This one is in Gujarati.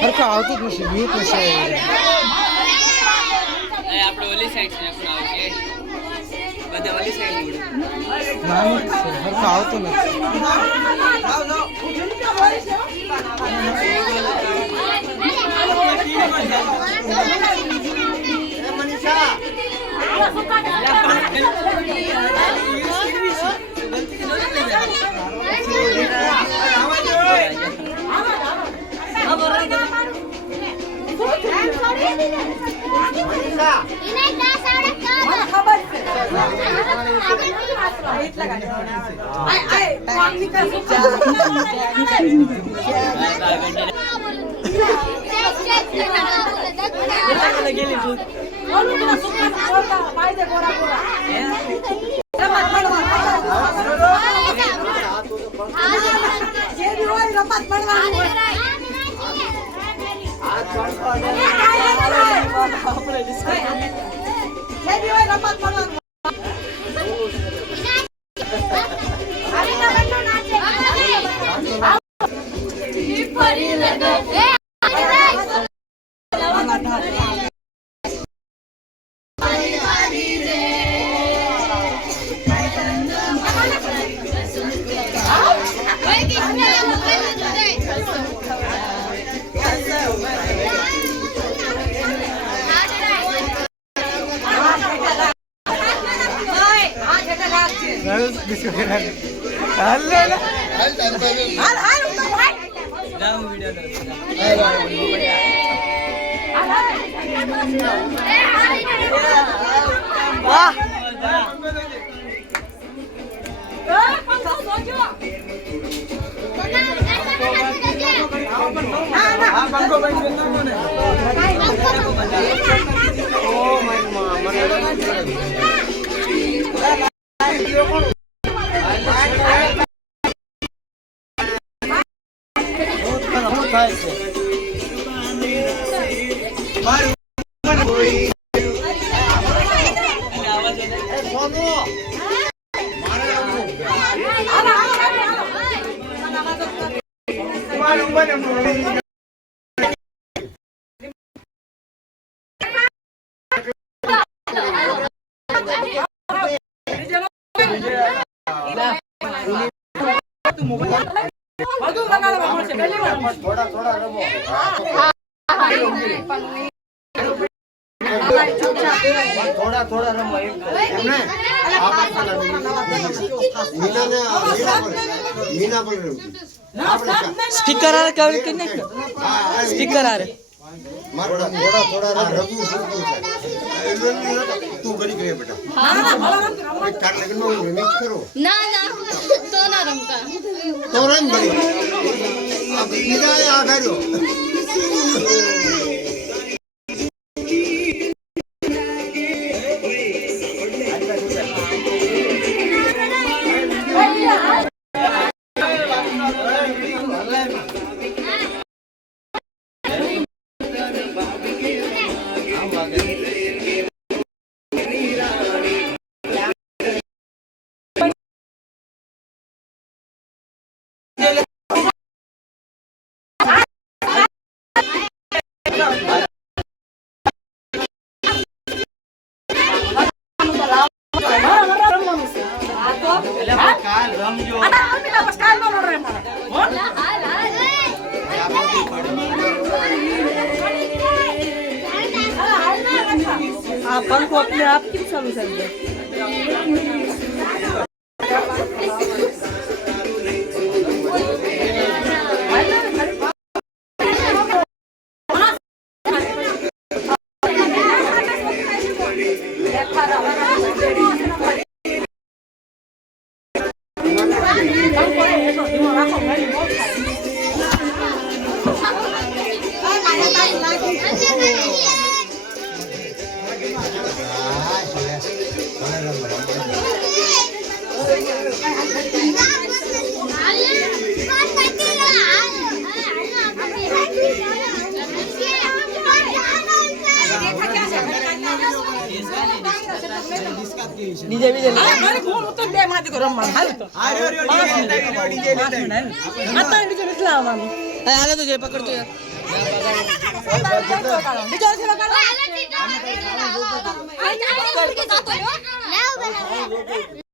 હરખા આવતું જ નથી મ્યુટ નથી આપણે ઓલી સાઈડ છે પણ આવશે બધા ઓલી સાઈડ નાનું છે હરખા આવતું નથી स्पीकर आ रहा है स्पीकर आ रहा थोड़ा रघु तू गड़ी करे बेटा चार लेकिन में रिमिक्स करो ना तो ना रमका तो रम गड़ी अब इधर आ गयो अपन को अपने आप की समझ सकते ડીજે બીજે લે. મારે ફોન ઉતર બે માથે કો રમવાનું હાલ તો આ તો ડીજે નથી લાવવાનું એ હાલે તો જે પકડતો યાર. ડીજે છે લગાડો હાલો ટીચર.